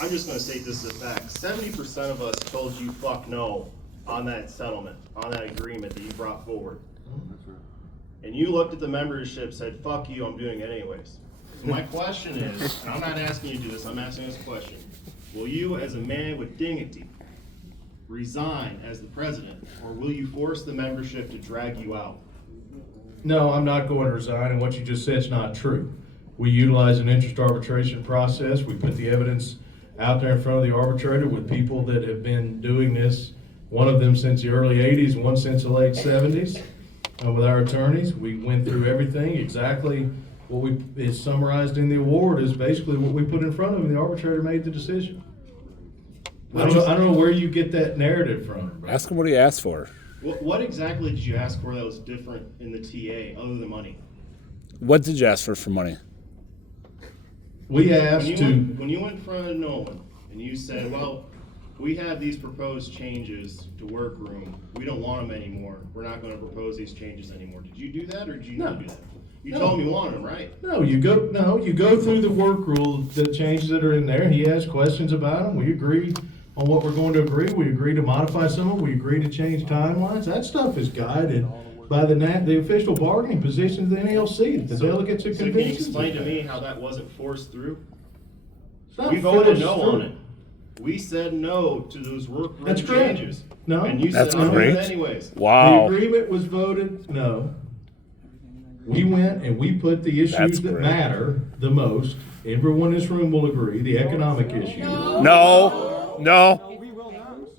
I'm just going to state this as a fact. 70% of us told you fuck no on that settlement, on that agreement that you brought forward. And you looked at the membership, said, fuck you, I'm doing it anyways. So my question is, and I'm not asking you to do this, I'm asking this question. Will you, as a man with dignity, resign as the president, or will you force the membership to drag you out? No, I'm not going to resign, and what you just said is not true. We utilize an interest arbitration process. We put the evidence out there in front of the arbitrator with people that have been doing this, one of them since the early 80s, one since the late 70s, with our attorneys. We went through everything. Exactly what is summarized in the award is basically what we put in front of him, and the arbitrator made the decision. I don't know where you get that narrative from. Ask him what he asked for. What exactly did you ask for that was different in the TA, other than money? What did you ask for money? We asked when you went in front of Nolan and you said, well, we have these proposed changes to workroom. We don't want them anymore. We're not going to propose these changes anymore. Did you do that, or did you not do that? You told me you wanted them, right? No, you go through the work rule, the changes that are in there. He has questions about them. We agree on what we're going to agree. We agree to modify some of them. We agree to change timelines. That stuff is guided by the official bargaining positions of the NLC, the delegates of So can you conventions. explain to me how that wasn't forced through? It's not We voted forced no through. on it. We said no to those workroom That's correct. changes. No. And you That's said I'm doing it great. anyways. The Wow. agreement was voted no. We went and we put the issues That's that great. matter the most. Everyone in this room will agree, the economic issue. No.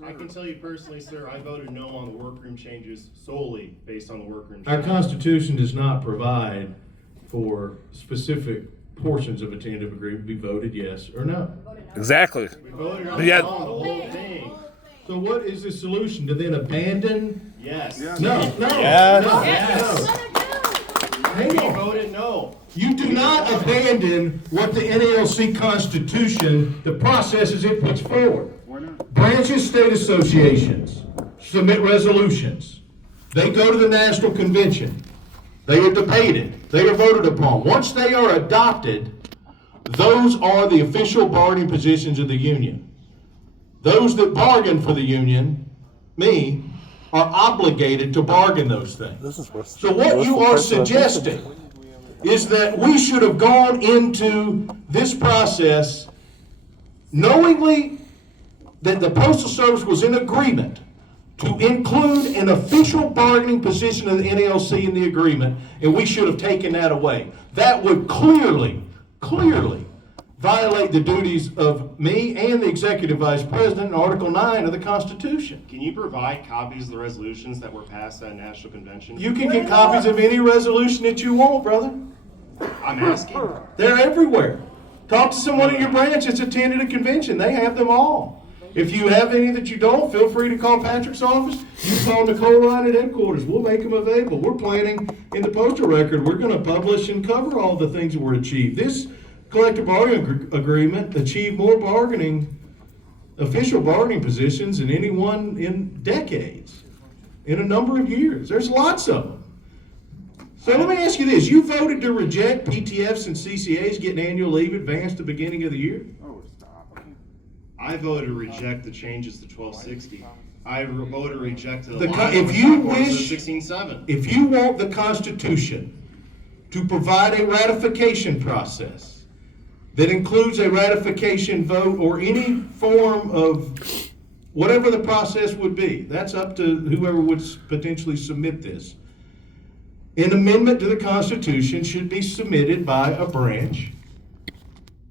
I can tell you personally, sir, I voted no on the workroom changes solely based on the workroom Our changes. Constitution does not provide for specific portions of a tentative agreement to be voted yes or no. Exactly. We voted on But yet- the whole thing. So what is the solution? To then abandon? Yes. No. Yes. No. Yes. Hang We on. voted no. You do not abandon what the NALC Constitution, the processes it puts forward. Branches, state associations submit resolutions. They go to the National Convention. They are debated. They are voted upon. Once they are adopted, those are the official bargaining positions of the union. Those that bargain for the union, me, are obligated to bargain those things. So what you are suggesting is that we should have gone into this process knowingly that the Postal Service was in agreement to include an official bargaining position of the NLC in the agreement, and we should have taken that away. That would clearly violate the duties of me and the Executive Vice President in Article 9 of the Constitution. Can you provide copies of the resolutions that were passed at National Convention? You can get copies of any resolution that you want, brother. I'm asking. They're everywhere. Talk to someone at your branch that's attended a convention. They have them all. If you have any that you don't, feel free to call Patrick's office. You call Nicole Ryan at headquarters. We'll make them available. We're planning in the postal record, we're going to publish and cover all the things that were achieved. This collective bargaining agreement achieved more official bargaining positions than any one in decades, in a number of years. There's lots of them. So let me ask you this. You voted to reject PTFs and CCAs getting annual leave advanced at the beginning of the year? I voted to reject the changes to 1260. I voted to reject the If you wish, 16.7. if you want the Constitution to provide a ratification process that includes a ratification vote or any form of whatever the process would be, that's up to whoever would potentially submit this. An amendment to the Constitution should be submitted by a branch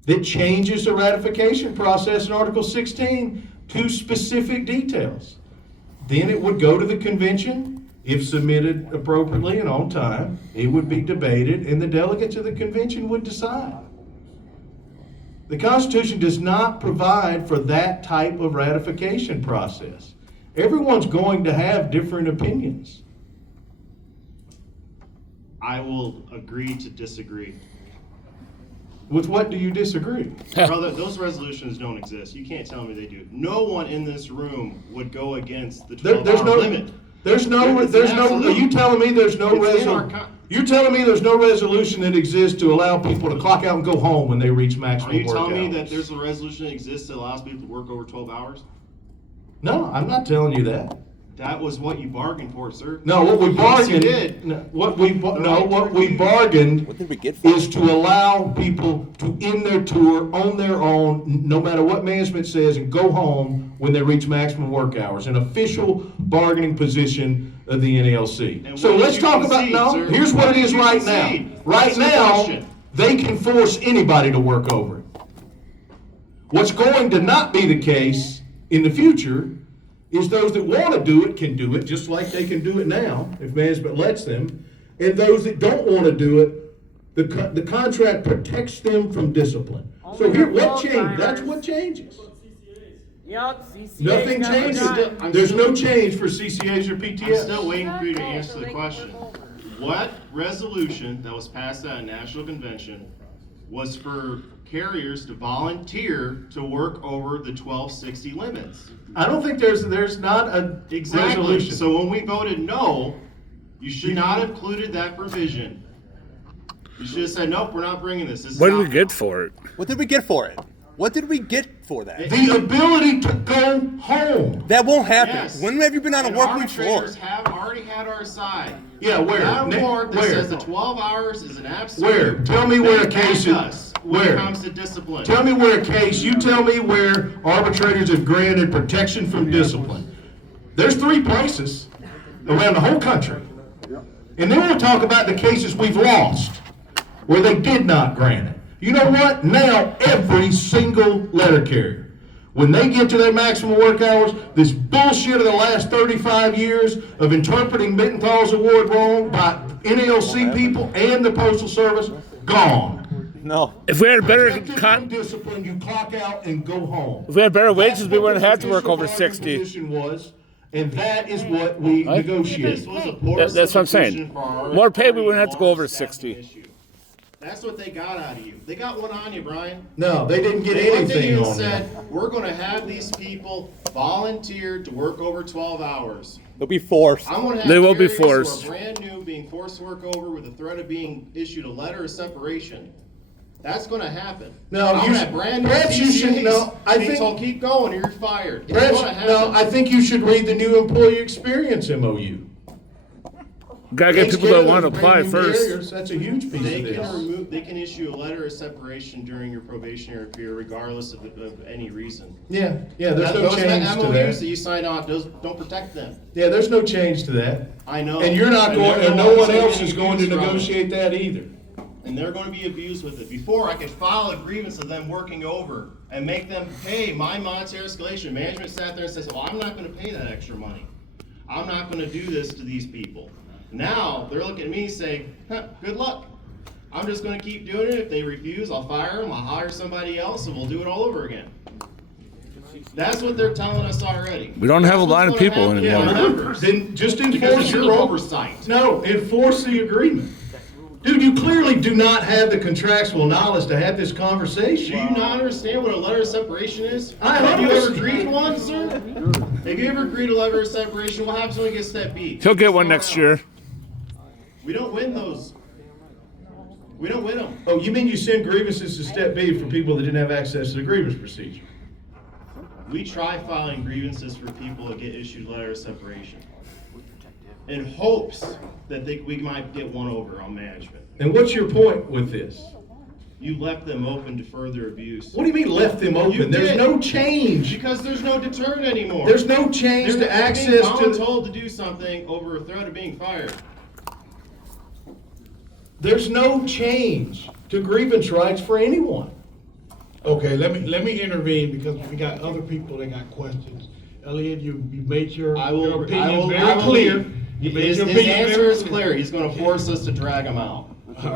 that changes the ratification process in Article 16 to specific details. Then it would go to the convention. If submitted appropriately and on time, it would be debated and the delegates of the convention would decide. The Constitution does not provide for that type of ratification process. Everyone's going to have different opinions. I will agree to disagree. With what do you disagree? Brother, those resolutions don't exist. You can't tell me they do. No one in this room would go against the 12-hour limit. There's no, It's there's an no, are absolute. you telling me there's no It's in our resolution? You're telling me there's no resolution that exists to allow people to clock out and go home when they reach Are maximum you work telling me hours? that there's a resolution that exists that allows people to work over 12 hours? No, I'm not telling you that. That was what you bargained for, sir. No, what we Yes, you bargained, did. no, what we, The no, right to what we refuse. bargained What did we get for it? is to allow people to end their tour on their own, no matter what management says, and go home when they reach maximum work hours, an official bargaining position of the NLC. And So what did let's you talk about, concede, no, sir? here's what What it did is you right now. concede? Right Answer the now, question. they can force anybody to work over it. What's going to not be the case in the future is those that want to do it can do it, just like they can do it now, if management lets them. And those that don't want to do it, the contract protects them from discipline. So Only here, the what changes? full-timers. That's what changes. Yup, CCA's Nothing never changes. done. I'm There's still- no change for CCAs or I'm PTS. still waiting for you to Okay, answer so the they can question. work over. What resolution that was passed at a national convention was for carriers to volunteer to work over the 1260 limits? I don't think there's not a Exactly. resolution. So when we voted no, you should not have included that provision. You should have said, nope, we're not bringing this. This is What did we not- get for it? What did we get for it? What did we get for that? The ability to go home. That won't happen. Yes. When have you been on a And work week floor? arbitrators have already had our side. Yeah, where? That Nick, award that where? says the 12 hours is an absolute. Where? Tell me where a They case back is- us when where? it comes to discipline. Tell me where a case, you tell me where arbitrators have granted protection from discipline. There's 3 places around the whole country. And then we'll talk about the cases we've lost, where they did not grant it. You know what? Now, every single letter carrier, when they get to their maximum work hours, this bullshit of the last 35 years of interpreting Mittenthal's award wrong by NLC people and the Postal Service, gone. No. If we had better Protected from discipline, you clock out and go home. if we had better wages, we wouldn't have to work Official over bargaining 60. position was, and that is what we Right. negotiated. This was a poor That's what I'm saying. substitution for our More pay, we wouldn't have to go over already 60. lost issue. That's what they got out of you. They got one on you, Brian. No, they didn't get They looked at anything you and on said, that. we're gonna have these people volunteer to work over 12 hours. They'll be forced. I'm gonna have They will be carriers who are forced. brand new being forced to work over with the threat of being issued a letter of separation. That's gonna happen. No, I'm you gonna should- have brand new perhaps you should- CCAs no, I being think- told, keep going or you're fired. It's Perhaps, gonna no, I happen. think you should read the new employee experience MOU. Gotta get Takes people care that of want to those apply brand new first. barriers. That's a huge piece They of can this. remove, they can issue a letter of separation during your probationary period regardless of any reason. Yeah, there's no Those change to MOUs that that. you sign on, those don't protect them. Yeah, there's no change to that. I know. And you're not And going, they're and the no ones one that are else getting is going to abused from it. negotiate that either. And they're going to be abused with it. Before, I could file a grievance of them working over and make them pay my monetary escalation. Management sat there and says, well, I'm not going to pay that extra money. I'm not going to do this to these people. Now, they're looking at me saying, huh, good luck. I'm just going to keep doing it. If they refuse, I'll fire them, I'll hire somebody else, and we'll do it all over again. That's what they're telling us already. We don't have a lot of That's what's people gonna happen to our anymore. members. Then just Because enforce it's your your own. oversight. No, enforce the agreement. Dude, you clearly do not have the contractual knowledge to have this conversation. Do you not understand what a letter of separation is? I Have you ever understand. agreed to one, sir? Have you ever agreed to a letter of separation? What happens when we get step B? He'll get one next year. We don't win those. We don't win them. Oh, you mean you send grievances to step B for people that didn't have access to the grievance procedure? We try filing grievances for people that get issued letter of separation in hopes that we might get one over on management. And what's your point with this? You left them open to further abuse. What do you mean left them open? You There's did. no change. Because there's no deterrent anymore. There's no change They're to being access to. voluntold to do something over a threat of being fired. There's no change to grievance rights for anyone. Okay, let me intervene because we got other people that got questions. Elliot, you made your opinion very clear. You made His your opinion answer very is clear. He's going to force us to drag him out. All right.